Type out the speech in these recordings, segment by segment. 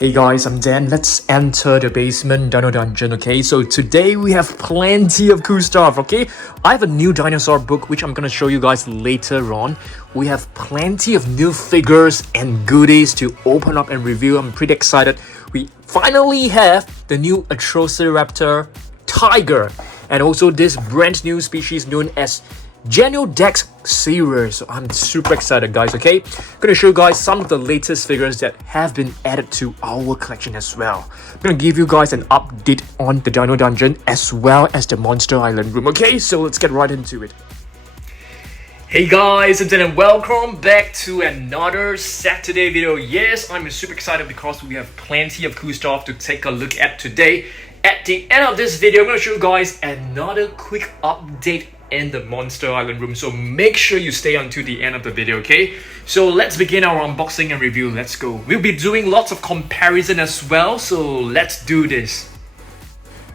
Hey guys, I'm Dan. Let's enter the basement Dino Dungeon, okay? So today we have plenty of cool stuff, okay? I have a new dinosaur book which I'm gonna show you guys later on. We have plenty of new figures and goodies to open up and review. I'm pretty excited. We finally have the new Atrociraptor tiger and also this brand new species known as Genyodectes Serus. So I'm super excited, guys, okay? I'm gonna show you guys some of the latest figures that have been added to our collection as well. I'm gonna give you guys an update on the Dino Dungeon as well as the Monster Island room, okay? So let's get right into it. Hey guys, and welcome back to another Saturday video. Yes, I'm super excited because we have plenty of cool stuff to take a look at today. At the end of this video, I'm gonna show you guys another quick update in the Monster Island room, so make sure you stay until the end of the video, okay? So let's begin our unboxing and review. Let's go. We'll be doing lots of comparison as well, so let's do this.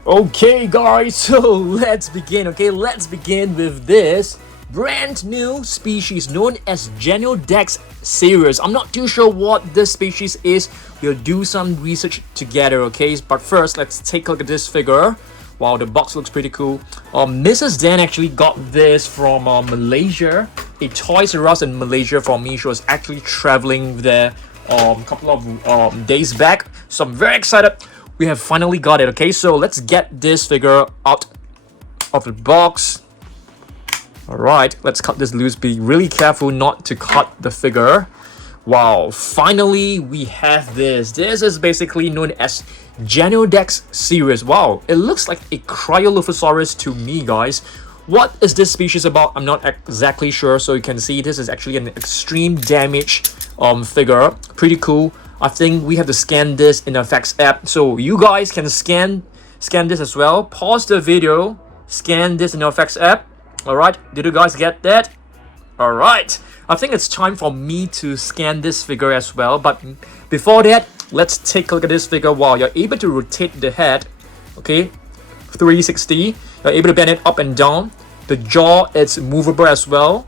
Okay guys, so let's begin, okay? Let's begin with this brand new species known as Genyodectes Serus. I'm not too sure what this species is. We'll do some research together, okay? But first, let's take a look at this figure. Wow, the box looks pretty cool. Mrs. Dan actually got this from Malaysia. A Toys R Us in Malaysia for me. She was actually traveling there a couple of days back. So I'm very excited. We have finally got it, okay? So let's get this figure out of the box. Alright, let's cut this loose. Be really careful not to cut the figure. Wow, finally we have this. This is basically known as Genyodectes Serus. Wow, it looks like a Cryolophosaurus to me, guys. What is this species about? I'm not exactly sure. So you can see this is actually an extreme damage figure. Pretty cool. I think we have to scan this in the effects app. So you guys can scan this as well. Pause the video, scan this in the effects app. Alright, did you guys get that? Alright, I think it's time for me to scan this figure as well. But before that, let's take a look at this figure. Wow, you're able to rotate the head, okay, 360. You're able to bend it up and down. The jaw is movable as well.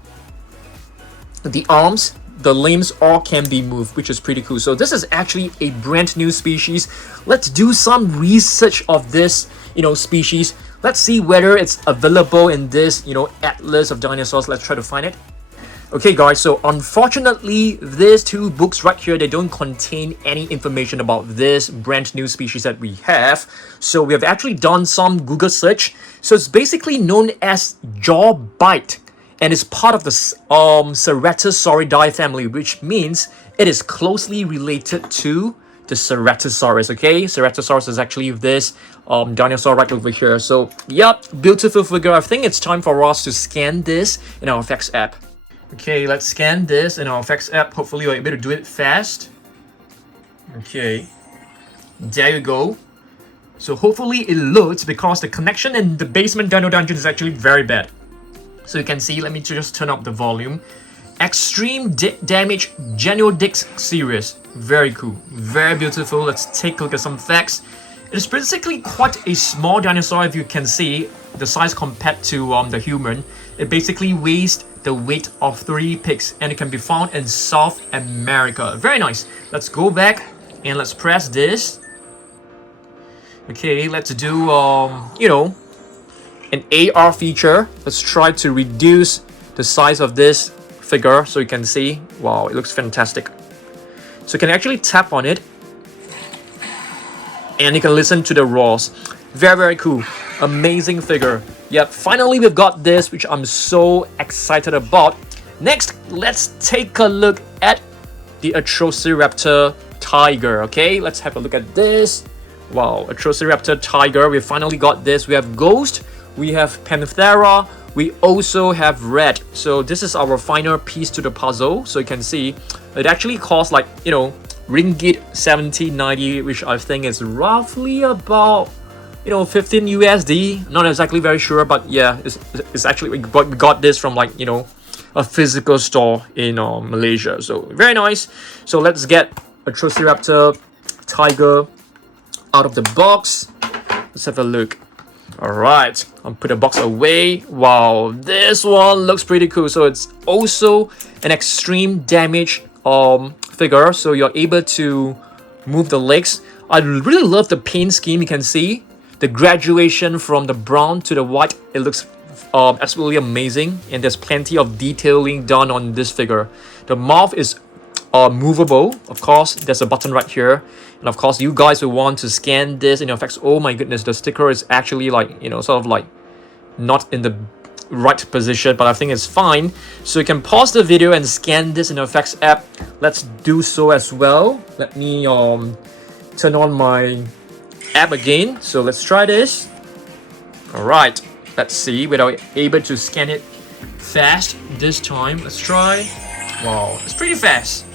The arms, the limbs all can be moved, which is pretty cool. So this is actually a brand new species. Let's do some research of this, species. Let's see whether it's available in this, atlas of dinosaurs. Let's try to find it. Okay guys, so unfortunately these two books right here, they don't contain any information about this brand new species that we have. So we have actually done some Google search. So it's basically known as jaw bite, and it's part of the Ceratosauridae family, which means it is closely related to the Ceratosaurus, okay? Ceratosaurus is actually this dinosaur right over here. So yep, beautiful figure. I think it's time for us to scan this in our effects app. Okay, let's scan this in our effects app. Hopefully you're able to do it fast. Okay, there you go. So hopefully it loads because the connection in the basement Dino Dungeon is actually very bad. So you can see, let me just turn up the volume. Extreme damage Genyodectes Serus. Very cool, very beautiful. Let's take a look at some facts. It's basically quite a small dinosaur, if you can see the size compared to the human. It basically weighs the weight of 3 pigs, and it can be found in South America. Very nice. Let's go back and let's press this. Okay, let's do an AR feature. Let's try to reduce the size of this figure so you can see. Wow, it looks fantastic. So you can actually tap on it and you can listen to the roars. Very cool. Amazing figure. Yep, finally we've got this, which I'm so excited about. Next, let's take a look at the Atrociraptor tiger, okay? Let's have a look at this. Wow, Atrociraptor tiger. We finally got this. We have Ghost, we have Panthera, we also have Red. So this is our final piece to the puzzle. So you can see it actually costs like, ringgit 70-90, which I think is roughly about 15 USD. Not exactly very sure, but yeah, it's actually we got this from like a physical store in Malaysia. So very nice. So let's get Atrociraptor tiger out of the box. Let's have a look. Alright, I'll put the box away. Wow, this one looks pretty cool. So it's also an extreme damage figure, so you're able to move the legs. I really love the paint scheme. You can see the graduation from the brown to the white. It looks absolutely amazing, and there's plenty of detailing done on this figure. The mouth is movable. Of course, there's a button right here, and of course you guys will want to scan this in your effects. Oh my goodness, the sticker is actually like, you know, sort of like not in the right position, but I think it's fine. So you can pause the video and scan this in the effects app. Let's do so as well. Let me turn on my app again. So let's try this. All right, let's see whether we're able to scan it fast this time. Let's try. Wow, it's pretty fast.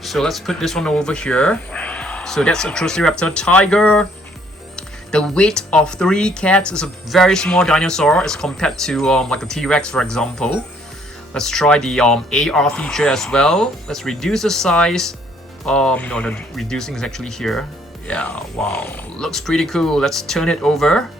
So let's put this one over here. So that's a Atrociraptor tiger. The weight of 3 cats is a very small dinosaur as compared to like a T-Rex, for example. Let's try the AR feature as well. Let's reduce the size. No, the reducing is actually here. Yeah, wow, looks pretty cool. Let's turn it over.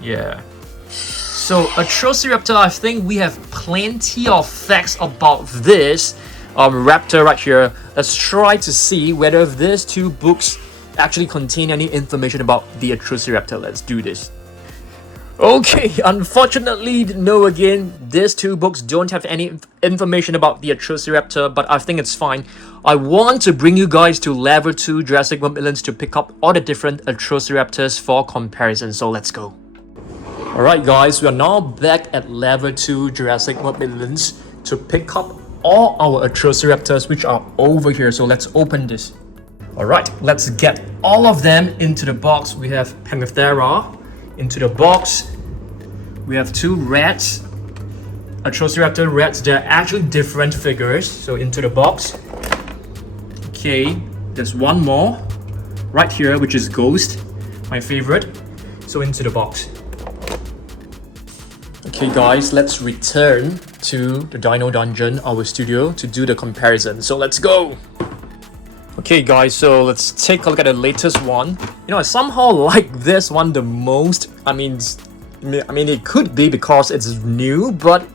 Yeah. So Atrociraptor, I think we have plenty of facts about this raptor right here. Let's try to see whether these 2 books actually contain any information about the Atrociraptor. Let's do this. Okay, unfortunately, no again. These 2 books don't have any information about the Atrociraptor, but I think it's fine. I want to bring you guys to level 2 Jurassic World Millions to pick up all the different Atrociraptors for comparison. So let's go. Alright guys, we are now back at level 2 Jurassic World Millions to pick up all our Atrociraptors which are over here. So let's open this. Alright, let's get all of them into the box. We have Panthera into the box. We have 2 rats, Atrociraptor rats. They're actually different figures. So into the box. Okay, there's one more right here, which is Ghost, my favorite. So into the box. Okay guys, let's return to the Dino Dungeon, our studio, to do the comparison. So let's go! Okay guys, so let's take a look at the latest one. You know, I somehow like this one the most. I mean it could be because it's new, but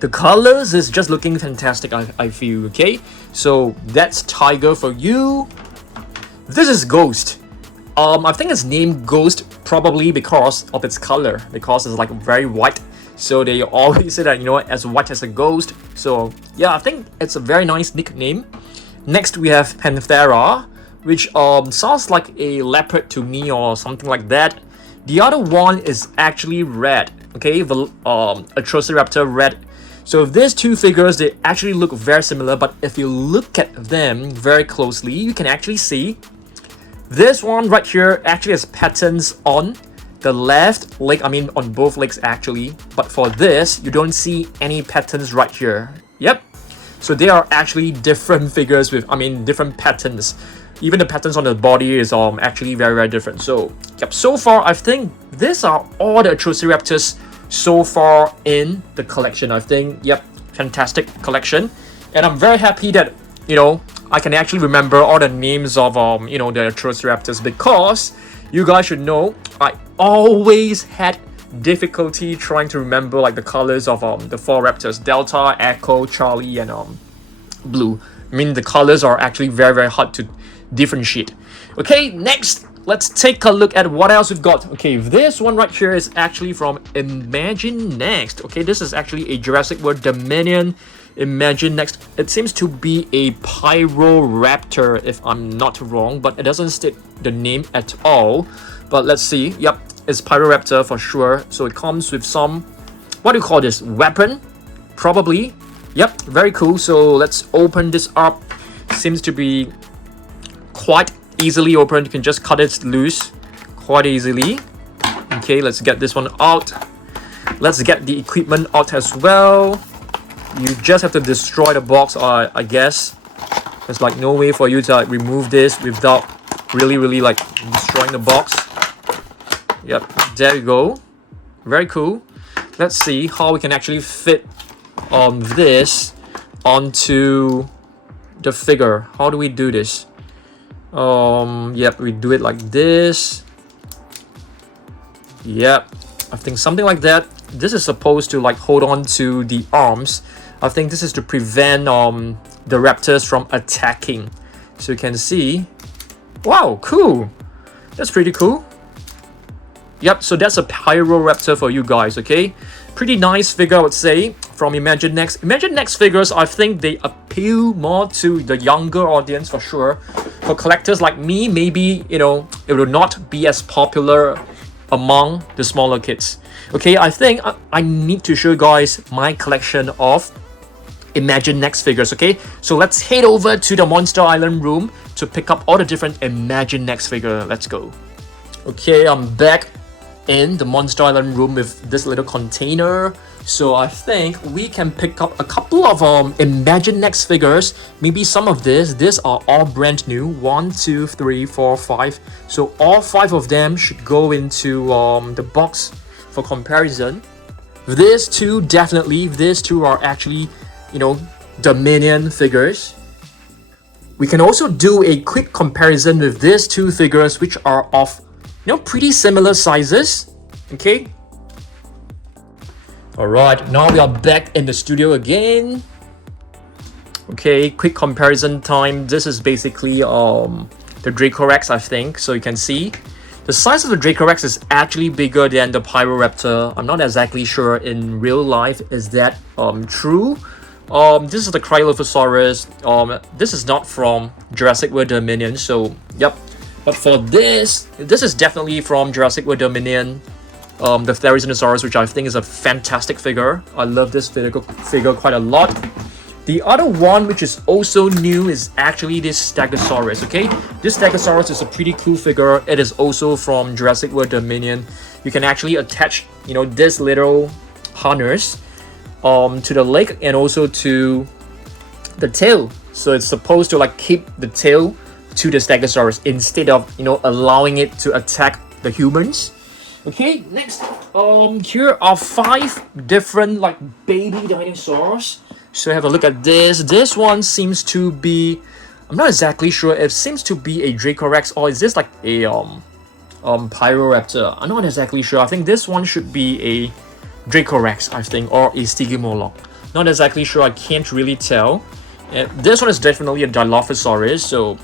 the colors is just looking fantastic, I feel. Okay, so that's Tiger for you. This is Ghost. I think it's named Ghost probably because of its color, because it's like very white. So they always say that, you know, as white as a ghost. So yeah, I think it's a very nice nickname. Next we have Panthera, which sounds like a leopard to me or something like that. The other one is actually red. Okay, the Atrociraptor red. So these 2 figures, they actually look very similar, but if you look at them very closely, you can actually see this one right here actually has patterns on the left leg, I mean on both legs actually, but for this you don't see any patterns right here. Yep, so they are actually different figures with, I mean, different patterns. Even the patterns on the body is actually very different. So yep, so far I think these are all the Atrociraptors so far in the collection. I think, yep, fantastic collection, and I'm very happy that, you know, I can actually remember all the names of you know, the Atrociraptors, because you guys should know I always had difficulty trying to remember like the colors of the 4 raptors: Delta, Echo, Charlie, and Blue. I mean, the colors are actually very hard to differentiate. Okay, next let's take a look at what else we've got. Okay, this one right here is actually from Imaginext. Okay, this is actually a Jurassic World Dominion Imaginext. It seems to be a Raptor if I'm not wrong, but it doesn't state the name at all. But let's see. Yep, it's Raptor for sure. So it comes with some, what do you call this, weapon probably. Yep, very cool. So let's open this up. Seems to be quite easily opened. You can just cut it loose quite easily. Okay, let's get this one out. Let's get the equipment out as well. You just have to destroy the box, I guess. There's like no way for you to like remove this without really like destroying the box. Yep, there you go. Very cool. Let's see how we can actually fit this onto the figure. How do we do this? Yep, we do it like this. Yep, I think something like that. This is supposed to like hold on to the arms. I think this is to prevent the raptors from attacking. So you can see Wow, cool. That's pretty cool. Yep, so that's a Raptor for you guys, okay? Pretty nice figure, I would say, from Imaginext. Imaginext figures, I think they appeal more to the younger audience for sure. For collectors like me, maybe, you know, it will not be as popular among the smaller kids. Okay, I think I need to show you guys my collection of Imaginext figures, okay? So let's head over to the Monster Island room to pick up all the different Imaginext figure. Let's go. Okay, I'm back in the Monster Island room with this little container. So I think we can pick up a couple of Imaginext figures. Maybe some of these are all brand new. 1, 2, 3, 4, 5. So all 5 of them should go into the box for comparison. These two, definitely, these two are actually, you know, Dominion figures. We can also do a quick comparison with these 2 figures, which are of, you know, pretty similar sizes. Okay. Alright, now we are back in the studio again. Okay, quick comparison time. This is basically the Dracorex, I think. So you can see the size of the Dracorex is actually bigger than the Raptor. I'm not exactly sure in real life, is that true? This is the Cryolophosaurus. This is not from Jurassic World Dominion, so yep. But for this is definitely from Jurassic World Dominion. The Dinosaurs, which I think is a fantastic figure. I love this figure quite a lot. The other one, which is also new, is actually this Stegosaurus, okay? This Stegosaurus is a pretty cool figure. It is also from Jurassic World Dominion. You can actually attach, you know, this little harness to the leg and also to the tail. So it's supposed to like keep the tail to the Stegosaurus instead of, you know, allowing it to attack the humans. Okay, next, here are 5 different like baby dinosaurs. So have a look at this. This one seems to be, I'm not exactly sure. It seems to be a Dracorex, or is this like a Raptor? I'm not exactly sure. I think this one should be a Dracorex, I think, or a Stygimoloch. Not exactly sure. I can't really tell. This one is definitely a Dilophosaurus. So,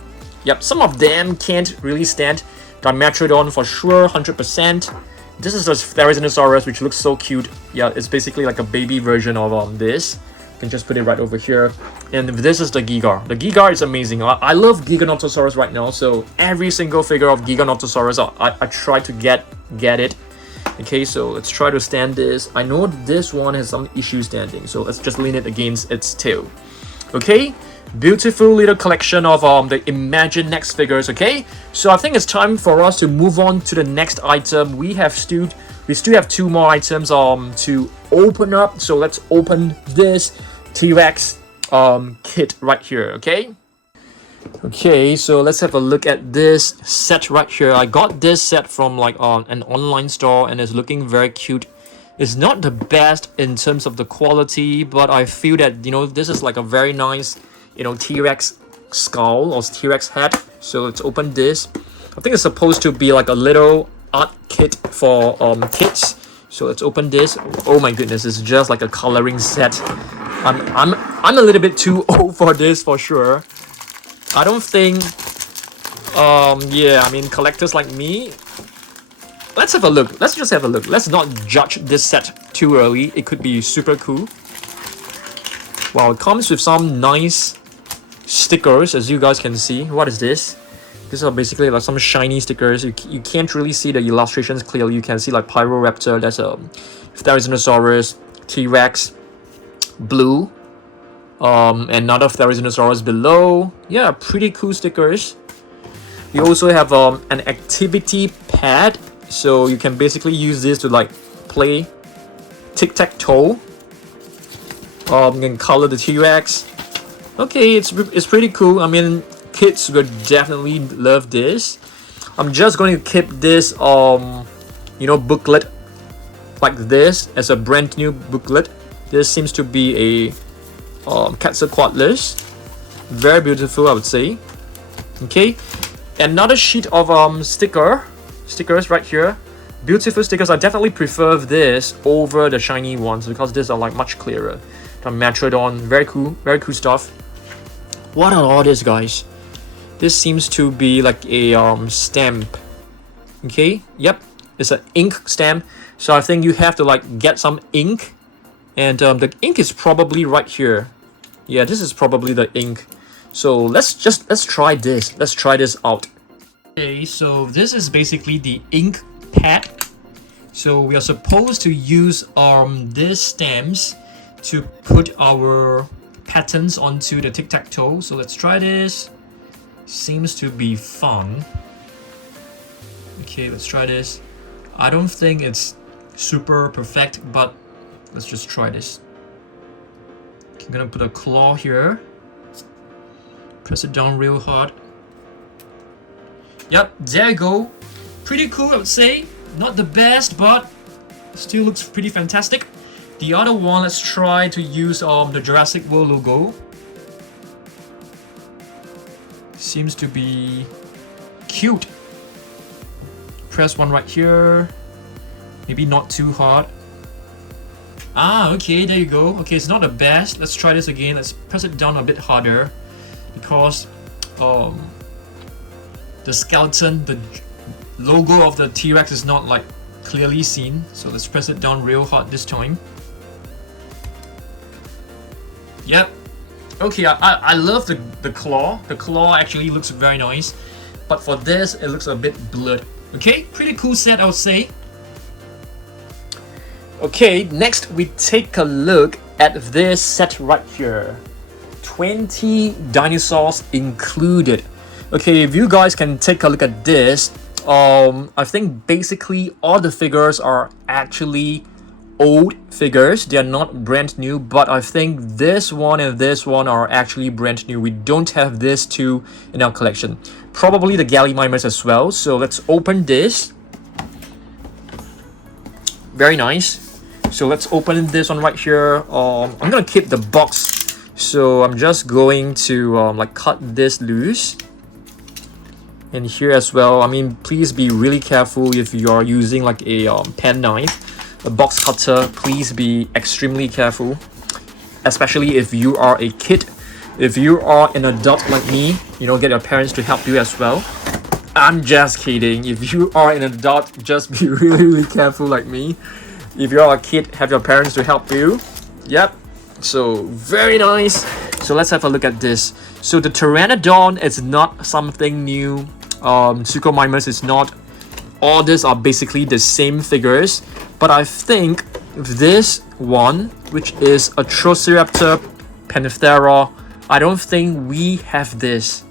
yep, some of them can't really stand Dimetrodon for sure, 100%. This is the Ceratosaurus, which looks so cute. Yeah, it's basically like a baby version of this. You can just put it right over here. And this is the Giga. The Giga is amazing. I love Giganotosaurus right now, so every single figure of Giganotosaurus, I try to get it. Okay, so let's try to stand this. I know this one has some issue standing, so let's just lean it against its tail. Okay, beautiful little collection of the Imaginext figures. Okay, so I think it's time for us to move on to the next item. We still have 2 more items to open up. So let's open this T-Rex kit right here. Okay, so let's have a look at this set right here. I got this set from like an online store, and it's looking very cute. It's not the best in terms of the quality, but I feel that, you know, this is like a very nice, you know, T-Rex skull or T-Rex head. So let's open this. I think it's supposed to be like a little art kit for kids. So let's open this. Oh my goodness, it's just like a coloring set. I'm a little bit too old for this for sure. I don't think yeah, I mean, collectors like me, let's have a look. Let's just have a look. Let's not judge this set too early. It could be super cool. Wow, it comes with some nice stickers, as you guys can see. What is this? These are basically like some shiny stickers. You can't really see the illustrations clearly. You can see like Raptor, that's a Dinosaurus, T-Rex, blue, another Dinosaurus below. Yeah, pretty cool stickers. You also have an activity pad, so you can basically use this to like play tic-tac-toe. You can color the T-Rex. Okay, it's pretty cool. I mean, kids would definitely love this. I'm just going to keep this you know, booklet like this as a brand new booklet. This seems to be a Quetzalcoatlus. Very beautiful, I would say. Okay, another sheet of stickers right here. Beautiful stickers. I definitely prefer this over the shiny ones because these are like much clearer. The Metrodon, very cool stuff. What are all this, guys? This seems to be like a stamp. Okay, yep, it's an ink stamp. So I think you have to like get some ink, and the ink is probably right here. Yeah, this is probably the ink. So let's try this. Let's try this out. Okay, so this is basically the ink pad. So we are supposed to use these stamps to put our patterns onto the tic-tac-toe. So let's try this. Seems to be fun. Okay, let's try this. I don't think it's super perfect, but let's just try this. Okay, I'm gonna put a claw here. Press it down real hard. Yep, there you go. Pretty cool, I would say. Not the best, but still looks pretty fantastic. The other one, let's try to use the Jurassic World logo. Seems to be cute. Press one right here. Maybe not too hard. Ah, okay, there you go. Okay, it's not the best. Let's try this again. Let's press it down a bit harder, because the skeleton, the logo of the T-Rex is not like clearly seen. So let's press it down real hard this time. Yep. Okay, I love the claw. The claw actually looks very nice. But for this, it looks a bit blurred. Okay, pretty cool set, I would say. Okay, next we take a look at this set right here. 20 dinosaurs included. Okay, if you guys can take a look at this, I think basically all the figures are actually old figures. They are not brand new, but I think this one and this one are actually brand new. We don't have these two in our collection. Probably the Gallimimus as well. So let's open this. Very nice. So let's open this one right here. I'm gonna keep the box, so I'm just going to like cut this loose. And here as well, I mean, please be really careful if you are using like a pen knife, a box cutter. Please be extremely careful, especially if you are a kid. If you are an adult like me, you know, get your parents to help you as well. I'm just kidding. If you are an adult, just be really careful like me. If you are a kid, have your parents to help you. Yep. So very nice. So let's have a look at this. So the Pteranodon is not something new. Suchomimus is not. All these are basically the same figures, but I think this one, which is Atrociraptor Panthera, I don't think we have this.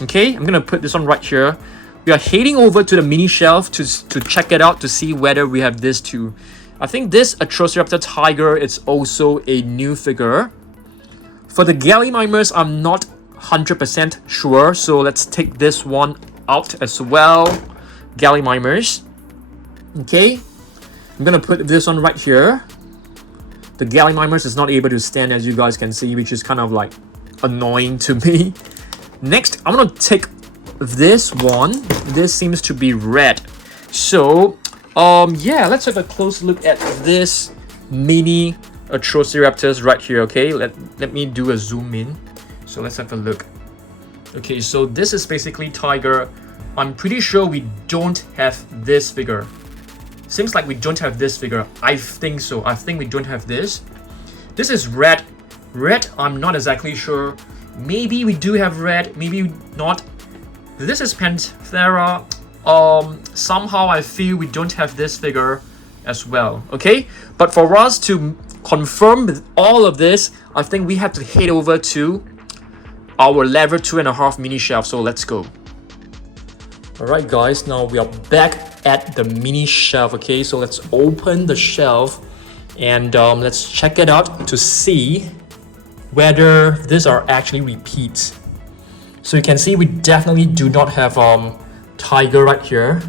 Okay, I'm gonna put this one right here. We are heading over to the mini shelf to check it out, to see whether we have this too. I think this Atrociraptor tiger is also a new figure. For the Gallimimus, I'm not 100% sure, so let's take this one out as well. Gallimimus. Okay, I'm gonna put this one right here. The Gallimimus is not able to stand, as you guys can see, which is kind of like annoying to me. Next, I'm gonna take this one. This seems to be red. So yeah, let's have a close look at this mini Atrociraptors right here. Okay, let me do a zoom in. So let's have a look. Okay, so this is basically tiger. I'm pretty sure we don't have this figure. Seems like we don't have this figure. I think so. I think we don't have this. This is red. Red, I'm not exactly sure. Maybe we do have red, maybe not. This is Panthera. Somehow I feel we don't have this figure as well. Okay, but for us to confirm with all of this, I think we have to head over to our level 2.5 mini shelf. So let's go. Alright guys, now we are back at the mini shelf. Okay, so let's open the shelf and let's check it out to see whether these are actually repeats. So you can see we definitely do not have tiger right here.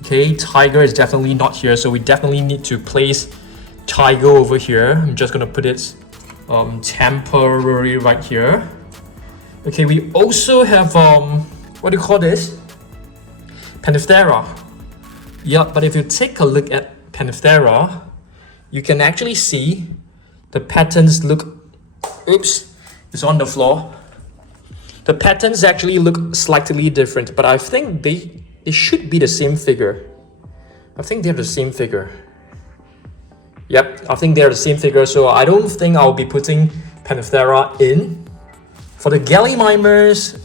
Okay, tiger is definitely not here, so we definitely need to place tiger over here. I'm just gonna put it temporary right here. Okay, we also have what do you call this? Panthera. Yeah, but if you take a look at Panthera, you can actually see the patterns look, oops, it's on the floor. The patterns actually look slightly different, but I think they should be the same figure. I think they're the same figure. Yep, I think they're the same figure, so I don't think I'll be putting Panthera in. For the Gallimimus,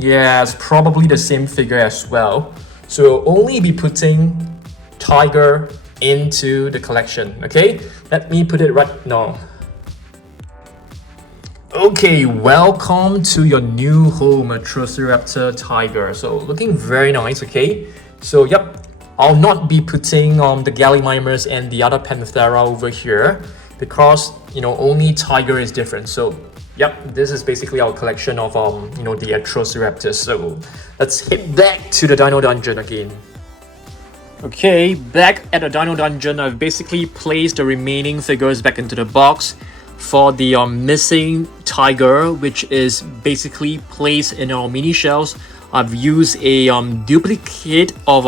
yeah, it's probably the same figure as well. So we'll only be putting Tiger into the collection, okay? Let me put it right now. Okay, welcome to your new home, Atrociraptor Tiger. So looking very nice, okay? So yep, I'll not be putting the Gallimimus and the other Panthera over here because, you know, only Tiger is different. So yep, this is basically our collection of you know, the Atrociraptors. So let's head back to the Dino Dungeon again. Okay, back at the Dino Dungeon, I've basically placed the remaining figures back into the box. For the missing Tiger, which is basically placed in our mini shells, I've used a duplicate of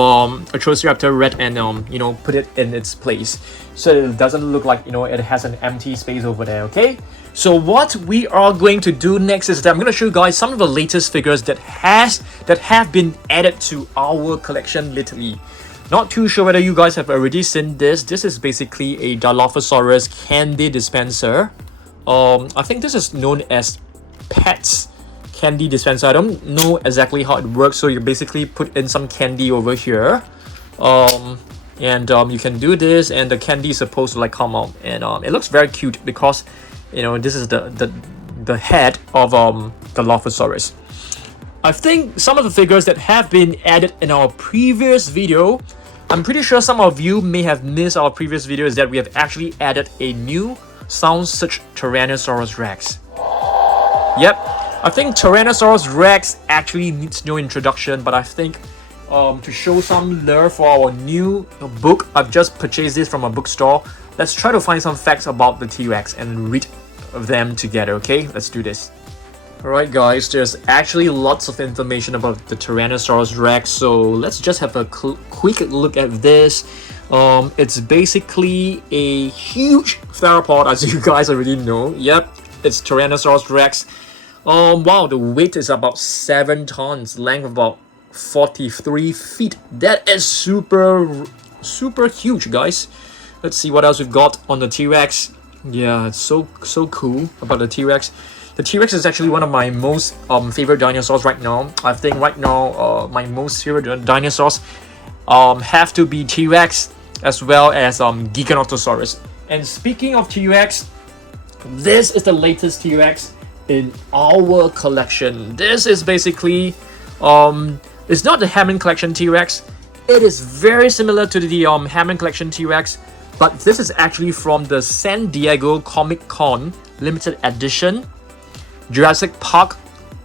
Atrociraptor Red and you know, put it in its place, so it doesn't look like, you know, it has an empty space over there. Okay, so what we are going to do next is that I'm going to show you guys some of the latest figures that have been added to our collection lately. Not too sure whether you guys have already seen this. This is basically a Dilophosaurus candy dispenser. I think this is known as Pets candy dispenser. I don't know exactly how it works. So you basically put in some candy over here. You can do this and the candy is supposed to like come out. And it looks very cute because, you know, this is the head of Dilophosaurus. I think some of the figures that have been added in our previous video, I'm pretty sure some of you may have missed our previous video, is that we have actually added a new sound search Tyrannosaurus Rex. Yep, I think Tyrannosaurus Rex actually needs no introduction, but I think to show some love for our new book, I've just purchased this from a bookstore. Let's try to find some facts about the T-Rex and read them together, okay? Let's do this. Alright guys, there's actually lots of information about the Tyrannosaurus Rex, so let's just have a quick look at this. It's basically a huge theropod, as you guys already know. Yep, it's Tyrannosaurus Rex. Wow, the weight is about 7 tons, length about 43 feet. That is super huge, guys. Let's see what else we've got on the T-Rex. Yeah, it's so cool about the T-Rex. The T-Rex is actually one of my most favorite dinosaurs right now. I think right now my most favorite dinosaurs have to be T-Rex as well as Genyodectes. And speaking of T-Rex, this is the latest T-Rex in our collection. This is basically it's not the Hammond Collection T-Rex. It is very similar to the Hammond Collection T-Rex, but this is actually from the San Diego Comic-Con limited edition Jurassic Park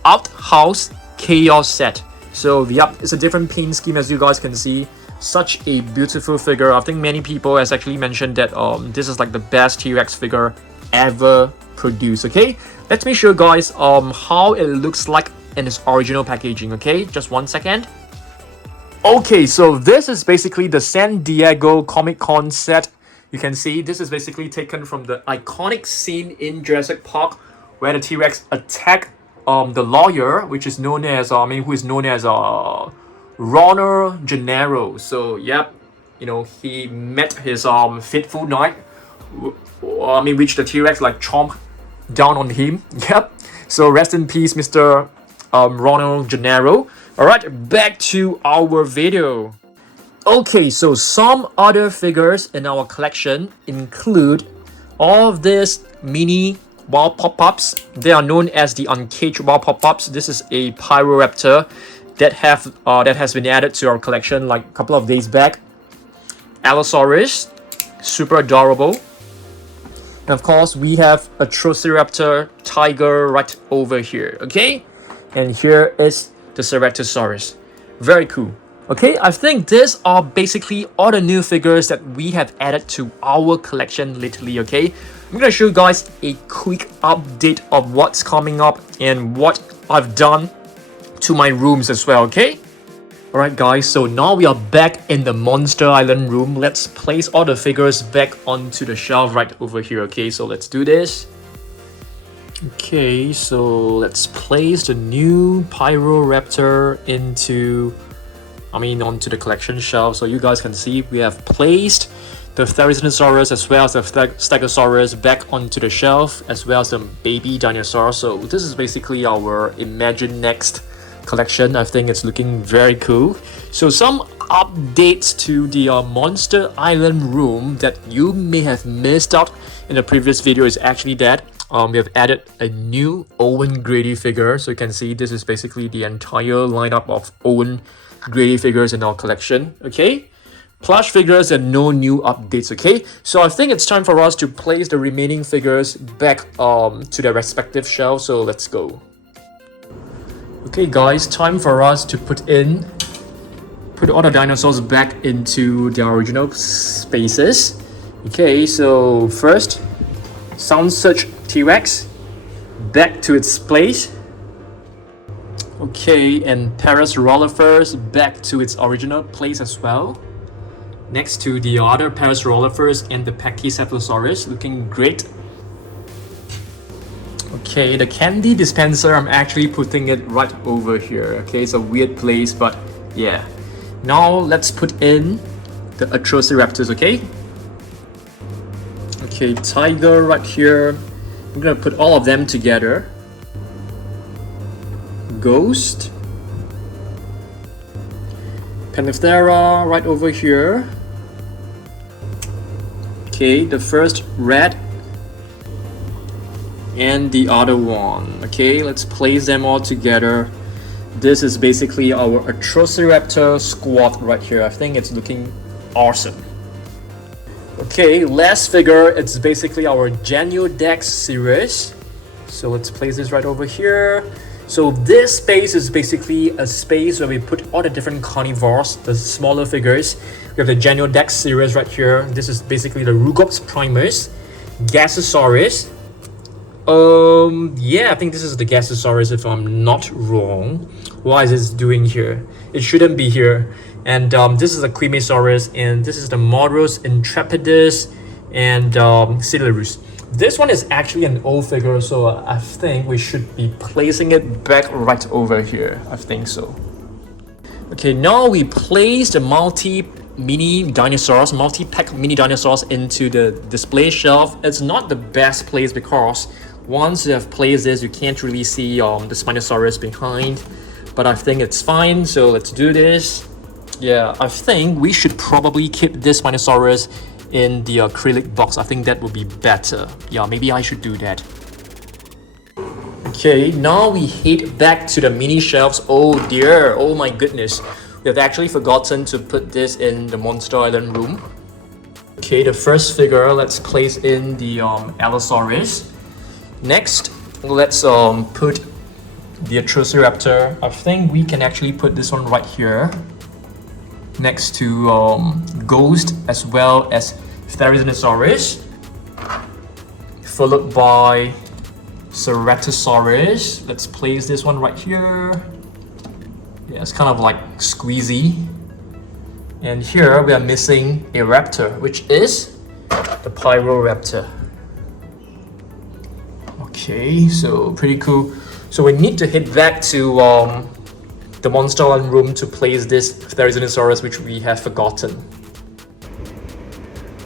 Outhouse Chaos set. So yep, it's a different paint scheme, as you guys can see. Such a beautiful figure. I think many people has actually mentioned that this is like the best T-Rex figure ever produced. Okay, let me show you guys how it looks like in its original packaging. Okay, just one second. Okay, so this is basically the San Diego Comic-Con set. You can see this is basically taken from the iconic scene in Jurassic Park where the T-Rex attacked the lawyer, which is known as who is known as Ronald Gennaro. So yep, you know, he met his fateful night, which the T-Rex like chomped down on him. Yep. So rest in peace, Mr. Ronald Gennaro. All right, back to our video. Okay, so some other figures in our collection include all of these mini wild pop-ups. They are known as the Uncaged wild pop-ups. This is a Pyroraptor that has been added to our collection like a couple of days back. Allosaurus, super adorable. And of course, we have a Atrociraptor Tiger right over here. Okay, and here is the Ceratosaurus. Very cool. Okay, I think these are basically all the new figures that we have added to our collection lately. Okay, I'm gonna show you guys a quick update of what's coming up and what I've done to my rooms as well. Okay, alright guys, so now we are back in the Monster Island room. Let's place all the figures back onto the shelf right over here. Okay, so let's do this. Okay, so let's place the new Raptor onto the collection shelf. So you guys can see we have placed the Ceratosaurus as well as the Stegosaurus back onto the shelf, as well as the baby dinosaur. So this is basically our Imaginext collection. I think it's looking very cool. So some updates to the Monster Island room that you may have missed out in the previous video is actually that we have added a new Owen Grady figure. So you can see this is basically the entire lineup of Owen Grady figures in our collection. Okay, plush figures and no new updates. Okay, so I think it's time for us to place the remaining figures back to their respective shelves. So let's go. Okay guys, time for us to put all the dinosaurs back into their original spaces. Okay, so first, Sound Search T-Rex back to its place. Okay, and Parasaurolophus back to its original place as well. Next to the other Parasaurolophus and the Pachycephalosaurus, looking great. Okay, the candy dispenser, I'm actually putting it right over here. Okay, it's a weird place, but yeah. Now let's put in the Atrociraptors, okay? Okay, tiger right here. I'm gonna put all of them together. Ghost. Panthera right over here. Okay, the first red and the other one. Okay, let's place them all together. This is basically our Atrociraptor squad right here. I think it's looking awesome. Okay, last figure, it's basically our Genyodectes Serus. So let's place this right over here. So this space is basically a space where we put all the different carnivores, the smaller figures. We have the Genyodectes Serus right here. This is basically the Rugops Primus, Gasosaurus. Yeah, I think this is the Gasosaurus if I'm not wrong. Why is this doing here? It shouldn't be here. And this is the Quimosaurus, and this is the Moros Intrepidus and Silarus. This one is actually an old figure, so I think we should be placing it back right over here. I think so. Okay, now we place the multi-pack mini dinosaurs into the display shelf. It's not the best place because once you have placed this, you can't really see the Spinosaurus behind. But I think it's fine, so let's do this. Yeah, I think we should probably keep this Spinosaurus in the acrylic box. I think that would be better. Yeah, maybe I should do that. Okay, now we head back to the mini shelves. Oh dear, oh my goodness. We have actually forgotten to put this in the Monster Island room. Okay, the first figure, let's place in the Allosaurus. Next, let's put the Atrociraptor. I think we can actually put this one right here next to Ghost as well as Dinosaurs, followed by Ceratosaurus. Let's place this one right here. Yeah, it's kind of like squeezy. And here we are missing a raptor, which is the Raptor. Okay, so pretty cool. So we need to head back to the Monster Island room to place this Dinosaurus, which we have forgotten.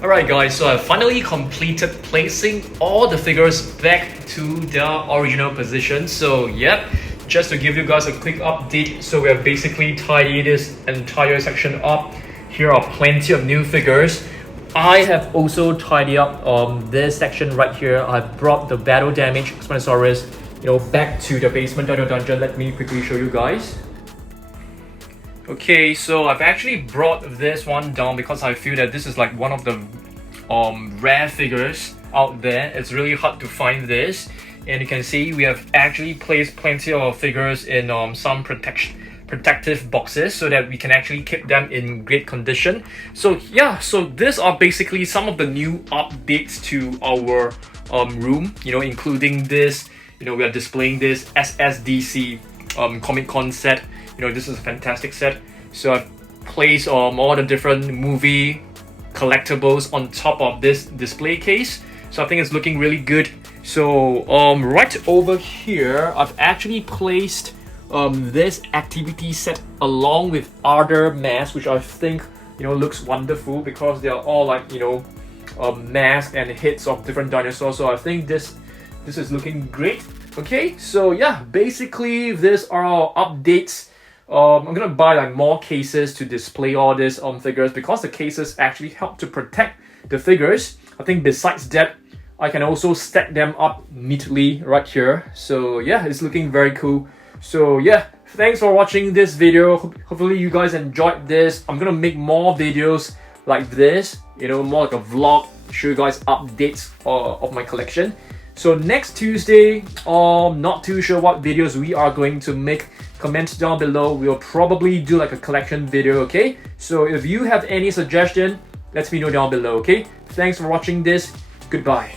Alright guys, so I finally completed placing all the figures back to their original position. So yep, just to give you guys a quick update, so we have basically tidied this entire section up. Here are plenty of new figures. I have also tidied up this section right here. I've brought the battle damage Spinosaurus, back to the basement Dino dungeon. Let me quickly show you guys. Okay, so I've actually brought this one down because I feel that this is like one of the rare figures out there. It's really hard to find this, and you can see we have actually placed plenty of figures in some protective boxes so that we can actually keep them in great condition. So yeah, so these are basically some of the new updates to our room, including this. We are displaying this SSDC Comic Con set. This is a fantastic set. So I've placed all the different movie collectibles on top of this display case. So I think it's looking really good. So right over here, I've actually placed this activity set along with other masks, which I think looks wonderful because they are all like masks and heads of different dinosaurs. So I think this is looking great. Okay, so yeah, basically these are our updates. I'm gonna buy like more cases to display all these figures because the cases actually help to protect the figures. I think besides that, I can also stack them up neatly right here. So yeah, it's looking very cool. So yeah, thanks for watching this video. Hopefully you guys enjoyed this. I'm gonna make more videos like this, more like a vlog, show you guys updates of my collection. So next Tuesday, not too sure what videos we are going to make. Comment down below. We'll probably do like a collection video, okay? So if you have any suggestion, let me know down below, okay? Thanks for watching this. Goodbye.